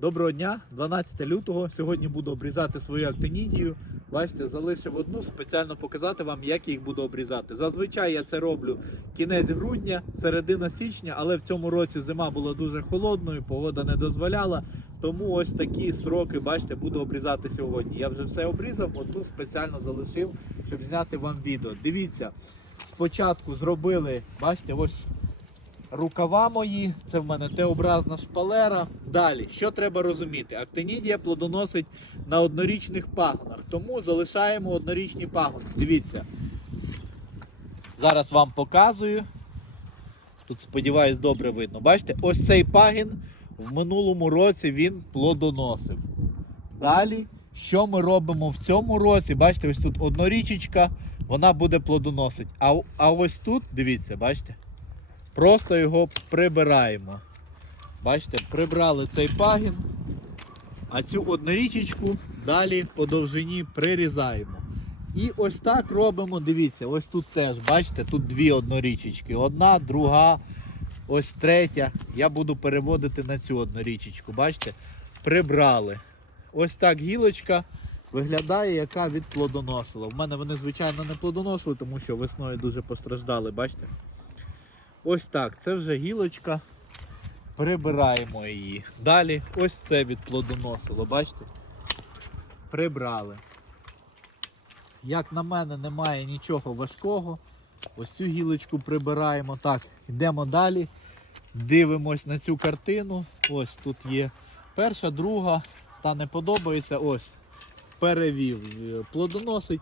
Доброго дня, 12 лютого. Сьогодні буду обрізати свою актинідію. Бачите, залишив одну спеціально показати вам, як їх буду обрізати. Зазвичай я це роблю кінець грудня, середина січня, але в цьому році зима була дуже холодною, погода не дозволяла. Тому ось такі сроки, бачите, буду обрізати сьогодні. Я вже все обрізав, одну спеціально залишив, щоб зняти вам відео. Дивіться, спочатку зробили, бачите, ось рукава мої, це в мене Т-образна шпалера. Далі, що треба розуміти? Актинідія плодоносить на однорічних пагонах, тому залишаємо однорічні пагони. Дивіться. Зараз вам показую. Тут, сподіваюсь, добре видно. Бачите, ось цей пагін в минулому році він плодоносив. Далі, що ми робимо в цьому році? Бачите, ось тут однорічечка, вона буде плодоносити. А, а ось тут, дивіться, бачите? Просто його прибираємо. Бачите, прибрали цей пагін, а цю однорічечку далі по довжині прирізаємо. І ось так робимо, дивіться, ось тут теж, бачите, тут дві однорічечки. Одна, друга, ось третя. Я буду переводити на цю однорічечку. Бачите? Прибрали. Ось так гілочка виглядає, яка відплодоносила. У мене вони, звичайно, не плодоносили, тому що весною дуже постраждали, бачите? Ось так, це вже гілочка. Прибираємо її. Далі ось це відплодоносило, бачите? Прибрали. Як на мене, немає нічого важкого. Ось цю гілочку прибираємо. Так, йдемо далі. Дивимось на цю картину. Ось тут є перша, друга, та не подобається. Ось. Перевів. Е, Плодоносить,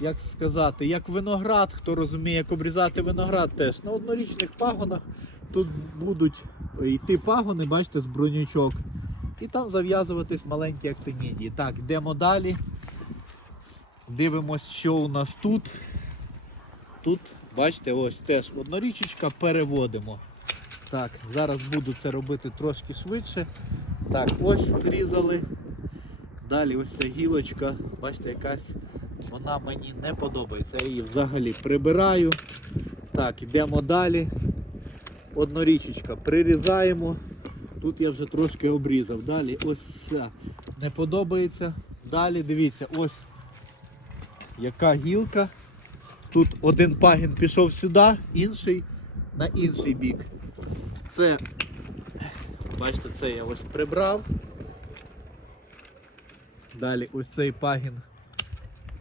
як сказати, як виноград. Хто розуміє, як обрізати виноград теж. На однорічних пагонах тут будуть йти пагони, бачите, з бронючок. І там зав'язуватись маленькі актинідії. Так, йдемо далі. Дивимось, що у нас тут. Тут, бачите, ось теж однорічечка переводимо. Так, зараз буду це робити трошки швидше. Так, ось зрізали. Далі ось ця гілочка, бачите, якась вона мені не подобається. Я її взагалі прибираю. Так, йдемо далі. Однорічечка прирізаємо. Тут я вже трошки обрізав. Далі ось ця не подобається. Далі дивіться, ось яка гілка. Тут один пагін пішов сюди, інший на інший бік. Це, бачите, це я ось прибрав. Далі ось цей пагін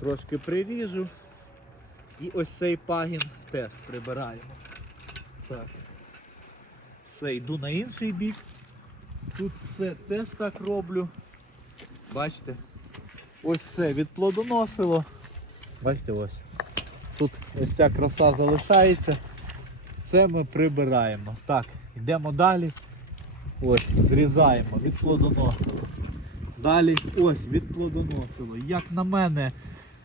трошки приріжу. І ось цей пагін теж прибираємо. Так. Все, йду на інший бік. Тут все теж так роблю. Бачите? Ось це відплодоносило. Бачите, ось. Тут ось ця краса залишається. Це ми прибираємо. Так, йдемо далі. Ось, зрізаємо, відплодоносило. Далі ось відплодоносило. Як на мене,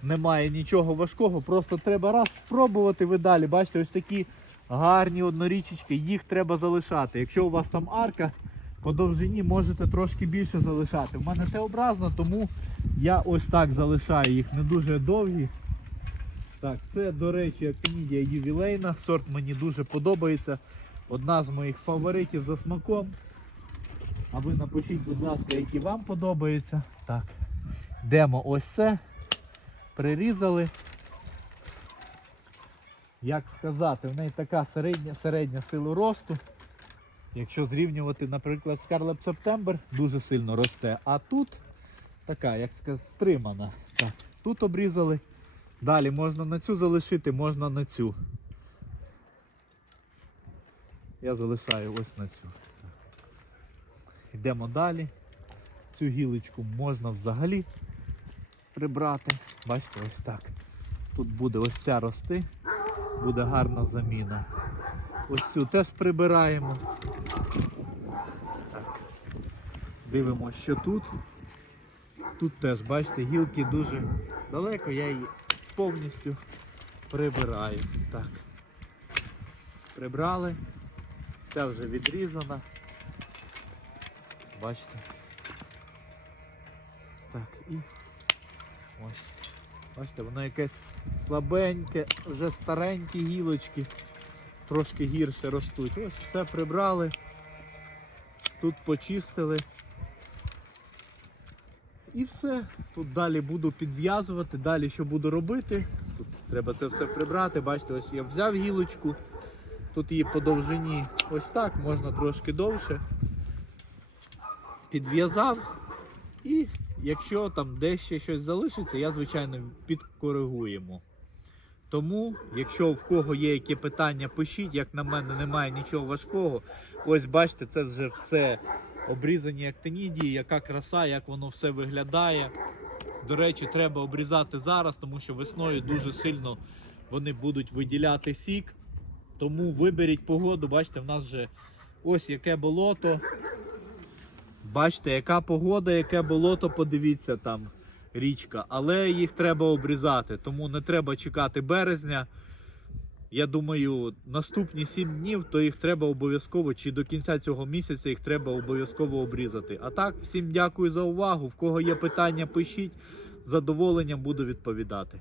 немає нічого важкого, просто треба раз спробувати ви далі. Бачите, ось такі гарні однорічечки, їх треба залишати. Якщо у вас там арка, по довжині можете трошки більше залишати. У мене Т-образна, тому я ось так залишаю їх не дуже довгі. Так, це, до речі, актинідія ювілейна. Сорт мені дуже подобається. Одна з моїх фаворитів за смаком. А ви напишіть, будь ласка, які вам подобаються. Так. Йдемо ось це. Прирізали. Як сказати, в неї така середня, середня сила росту. Якщо зрівнювати, наприклад, Scarlet September, дуже сильно росте. А тут така, як сказати, стримана. Так, тут обрізали. Далі можна на цю залишити, можна на цю. Я залишаю ось на цю. Йдемо далі. Цю гілочку можна взагалі прибрати. Бачите, ось так. Тут буде ось ця рости, буде гарна заміна. Ось цю теж прибираємо. Так. Дивимося, що тут. Тут теж, бачите, гілки дуже далеко, я її повністю прибираю. Так. Прибрали. Ця вже відрізана. Бачите. Так, і ось. Бачите, воно якесь слабеньке, вже старенькі гілочки, трошки гірше ростуть. Ось все прибрали. Тут почистили. І все. Тут далі буду підв'язувати, далі що буду робити. Тут треба це все прибрати. Бачите, ось я взяв гілочку. Тут її по довжині ось так, можна трошки довше. Підв'язав. І якщо там десь ще щось залишиться, я звичайно підкоригуємо. Тому, якщо в кого є які питання, пишіть, як на мене немає нічого важкого. Ось бачите, це вже все обрізані актинідії, яка краса, як воно все виглядає. До речі, треба обрізати зараз, тому що весною дуже сильно вони будуть виділяти сік. Тому виберіть погоду, бачите, в нас вже ось яке болото. Бачите, яка погода, яке болото, подивіться там річка. Але їх треба обрізати, тому не треба чекати березня. Я думаю, наступні 7 днів, то їх треба обов'язково, чи до кінця цього місяця їх треба обов'язково обрізати. А так, всім дякую за увагу. В кого є питання, пишіть. З задоволенням буду відповідати.